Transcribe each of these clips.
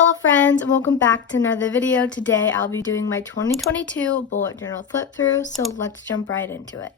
Hello friends, and welcome back to another video. Today I'll be doing my 2022 bullet journal flip through, so let's jump right into it.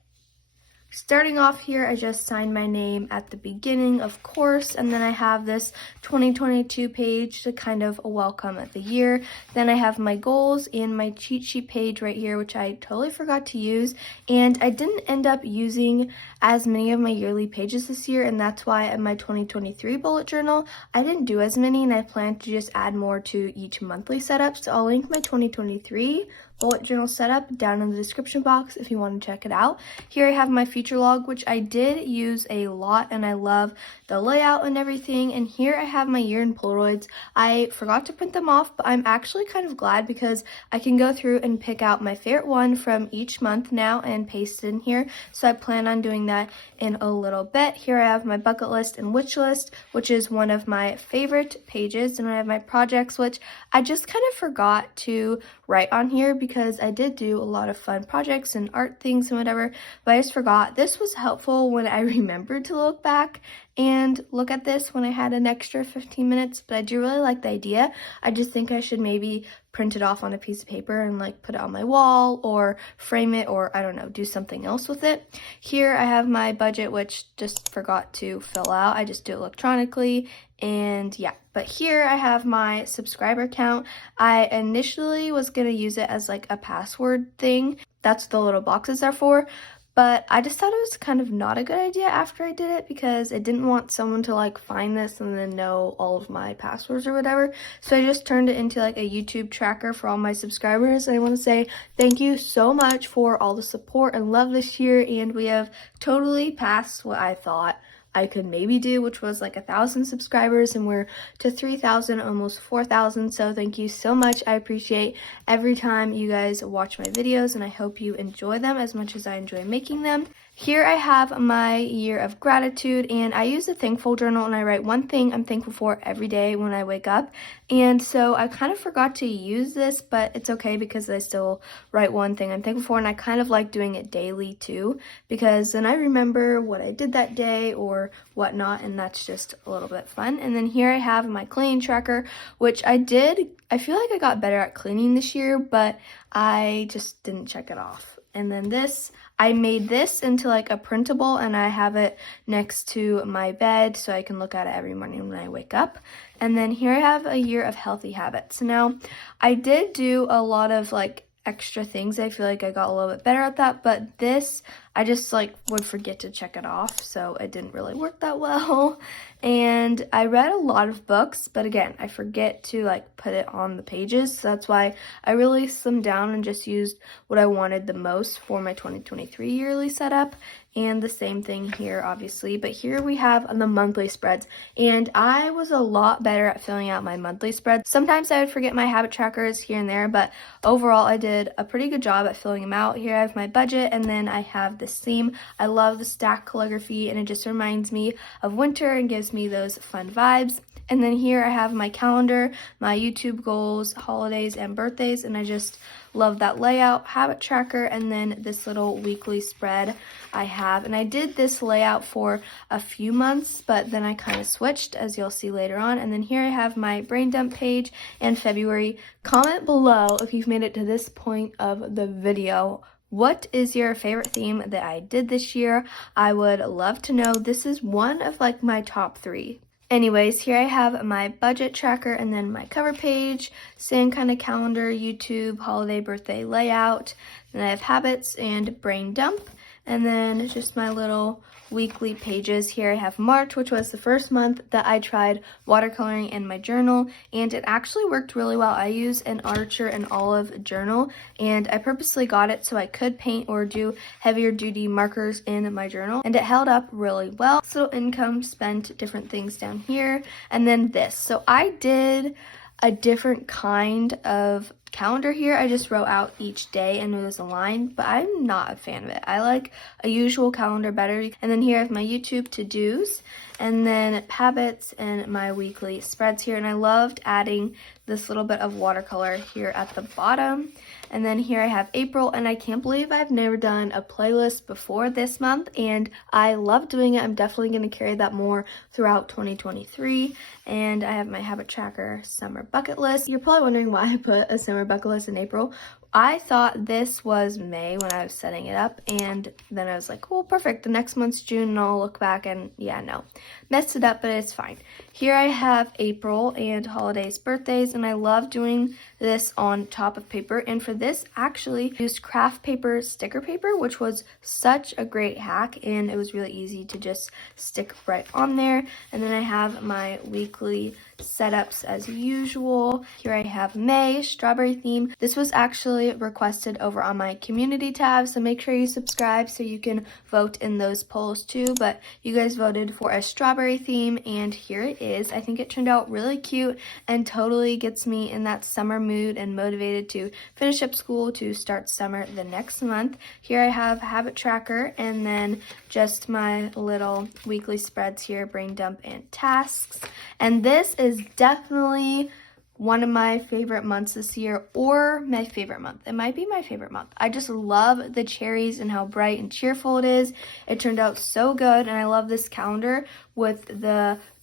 Starting off here, I just signed my name at the beginning, of course, and then I have this 2022 page to kind of welcome the year. Then I have my goals and my cheat sheet page right here, which I totally forgot to use, and I didn't end up using as many of my yearly pages this year, and that's why in my 2023 bullet journal, I didn't do as many, and I plan to just add more to each monthly setup. So I'll link my 2023 bullet journal setup down in the description box if you want to check it out. Here I have my feature log, which I did use a lot, and I love the layout and everything. And here I have my year in Polaroids. I forgot to print them off, but I'm actually kind of glad because I can go through and pick out my favorite one from each month now and paste it in here. So I plan on doing that in a little bit. Here I have my bucket list and wish list, which is one of my favorite pages, and I have my projects, which I just kind of forgot to write on here because I did do a lot of fun projects and art things and whatever, but I just forgot. This was helpful when I remembered to look back and look at this when I had an extra 15 minutes, but I do really like the idea. I just think I should maybe print it off on a piece of paper and like put it on my wall or frame it, or I don't know, do something else with it. Here I have my budget, which just forgot to fill out. I just do it electronically, and yeah. But here I have my subscriber count. I initially was gonna use it as like a password thing. That's what the little boxes are for. But I just thought it was kind of not a good idea after I did it because I didn't want someone to like find this and then know all of my passwords or whatever. So I just turned it into like a YouTube tracker for all my subscribers. And I want to say thank you so much for all the support and love this year. And we have totally passed what I thought I could maybe do, which was like 1,000 subscribers, and we're to 3,000, almost 4,000. So thank you so much. I appreciate every time you guys watch my videos, and I hope you enjoy them as much as I enjoy making them. Here I have my year of gratitude, and I use a thankful journal, and I write one thing I'm thankful for every day when I wake up. And so I kind of forgot to use this, but it's okay because I still write one thing I'm thankful for, and I kind of like doing it daily too, because then I remember what I did that day or whatnot, and that's just a little bit fun. And then here I have my cleaning tracker, which I feel like I got better at cleaning this year, but I just didn't check it off. And then this, I made this into like a printable, and I have it next to my bed so I can look at it every morning when I wake up. And then here I have a year of healthy habits. Now, I did do a lot of like extra things. I feel like I got a little bit better at that, but this, I just like would forget to check it off, so it didn't really work that well. And I read a lot of books, but again, I forget to like put it on the pages, so that's why I really slimmed down and just used what I wanted the most for my 2023 yearly setup. And the same thing here, obviously, but here we have the monthly spreads, and I was a lot better at filling out my monthly spreads. Sometimes I would forget my habit trackers here and there, but overall I did a pretty good job at filling them out. Here I have my budget, and then I have this theme. I love the stack calligraphy, and it just reminds me of winter and gives me those fun vibes. And then here I have my calendar, my YouTube goals, holidays, and birthdays, and I just love that layout, habit tracker, and then this little weekly spread I have. And I did this layout for a few months, but then I kind of switched, as you'll see later on. And then here I have my brain dump page and February. Comment below if you've made it to this point of the video. What is your favorite theme that I did this year? I would love to know. This is one of like my top 3. Anyways, here I have my budget tracker and then my cover page, same kind of calendar, YouTube, holiday, birthday layout. Then I have habits and brain dump, and then just my little weekly pages. Here I have March, which was the first month that I tried watercoloring in my journal, and it actually worked really well. I use an Archer and Olive journal, and I purposely got it so I could paint or do heavier duty markers in my journal, and it held up really well. So income, spent, different things down here, and then this. So I did a different kind of calendar here. I just wrote out each day and it was a line, but I'm not a fan of it. I like a usual calendar better. And then here I have my YouTube to-dos, and then habits and my weekly spreads here. And I loved adding this little bit of watercolor here at the bottom. And then here I have April, and I can't believe I've never done a playlist before this month, and I love doing it. I'm definitely going to carry that more throughout 2023. And I have my habit tracker summer bucket list. You're probably wondering why I put a summer bucket list in April. I thought this was May when I was setting it up, and then I was like, oh, perfect, the next month's June, and I'll look back, and yeah, no. Messed it up, but it's fine. Here I have April and holidays, birthdays, and I love doing this on top of paper, and for this, actually used craft paper sticker paper, which was such a great hack, and it was really easy to just stick right on there. And then I have my weekly setups as usual. Here I have May, strawberry theme. This was actually requested over on my community tab, so make sure you subscribe so you can vote in those polls too. But you guys voted for a strawberry theme, and here it is. I think it turned out really cute and totally gets me in that summer mood and motivated to finish up school to start summer the next month. Here I have habit tracker, and then just my little weekly spreads here, brain dump and tasks. And this is definitely one of my favorite months this year, or my favorite month. It might be my favorite month. I just love the cherries and how bright and cheerful it is. It turned out so good, and I love this calendar with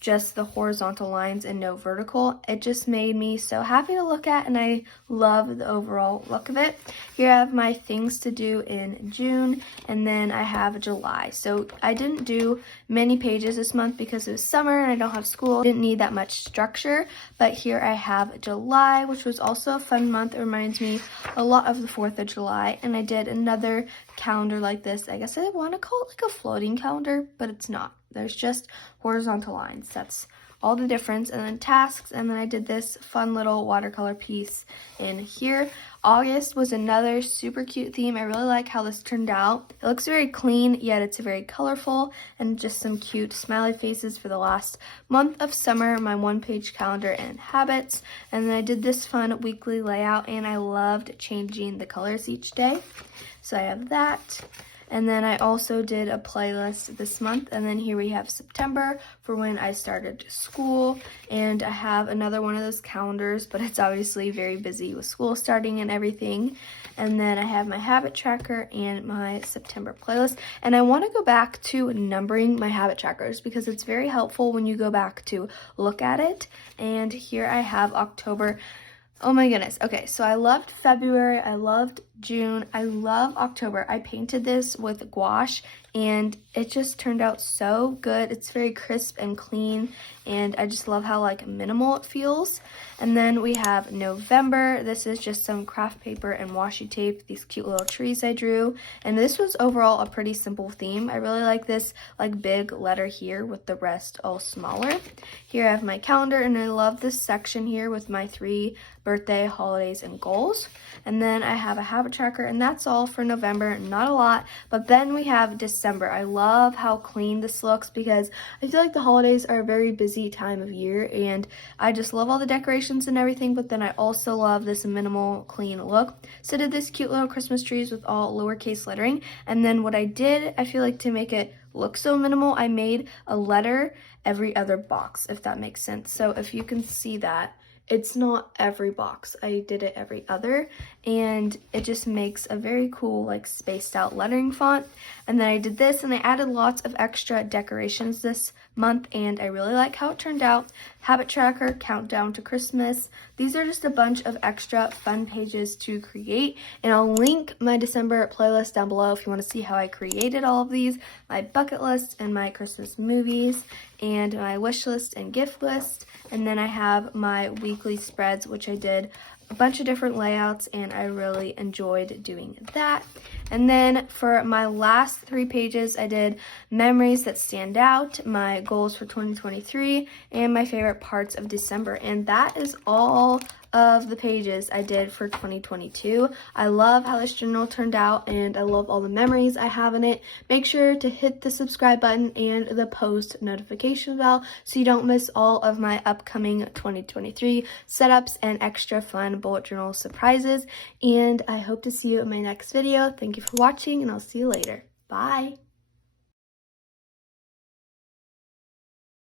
just the horizontal lines and no vertical. It just made me so happy to look at, and I love the overall look of it. Here I have my things to do in June, and then I have July. So I didn't do many pages this month because it was summer and I don't have school. Didn't need that much structure, but here I have July, which was also a fun month. It reminds me a lot of the 4th of July, and I did another calendar like this. I guess I want to call it like a floating calendar, but it's not. There's just horizontal lines. That's all the difference. And then tasks, and then I did this fun little watercolor piece in here. August was another super cute theme. I really like how this turned out. It looks very clean, yet it's very colorful, and just some cute smiley faces for the last month of summer, my one-page calendar and habits. And then I did this fun weekly layout, and I loved changing the colors each day. So I have that. And then I also did a playlist this month, and then here we have September for when I started school, and I have another one of those calendars, but it's obviously very busy with school starting and everything. And then I have my habit tracker and my September playlist, and I want to go back to numbering my habit trackers because it's very helpful when you go back to look at it. And here I have October. Oh my goodness. Okay, so I loved February, I loved June, I love October. I painted this with gouache, and it just turned out so good. It's very crisp and clean, and I just love how like minimal it feels. And then we have November. This is just some craft paper and washi tape, these cute little trees I drew. And this was overall a pretty simple theme. I really like this like big letter here with the rest all smaller. Here I have my calendar, and I love this section here with my 3 birthday, holidays, and goals. And then I have a habit tracker, and that's all for November. Not a lot, but then we have December. I love how clean this looks because I feel like the holidays are a very busy time of year, and I just love all the decorations and everything, but then I also love this minimal clean look. So I did this cute little Christmas trees with all lowercase lettering, and then what I did, I feel like to make it look so minimal, I made a letter every other box, if that makes sense. So if you can see that, it's not every box. I did it every other, and it just makes a very cool like spaced out lettering font. And then I did this, and I added lots of extra decorations this month, and I really like how it turned out. Habit tracker, countdown to Christmas. These are just a bunch of extra fun pages to create, and I'll link my December playlist down below if you want to see how I created all of these, my bucket list and my Christmas movies, and my wish list and gift list. And then I have my weekly spreads, which I did a bunch of different layouts, and I really enjoyed doing that. And then for my last 3 pages, I did memories that stand out, my goals for 2023, and my favorite parts of December. And that is all of the pages I did for 2022. I love how this journal turned out, and I love all the memories I have in it. Make sure to hit the subscribe button and the post notification bell so you don't miss all of my upcoming 2023 setups and extra fun bullet journal surprises. And I hope to see you in my next video. Thank you for watching, and I'll see you later. Bye!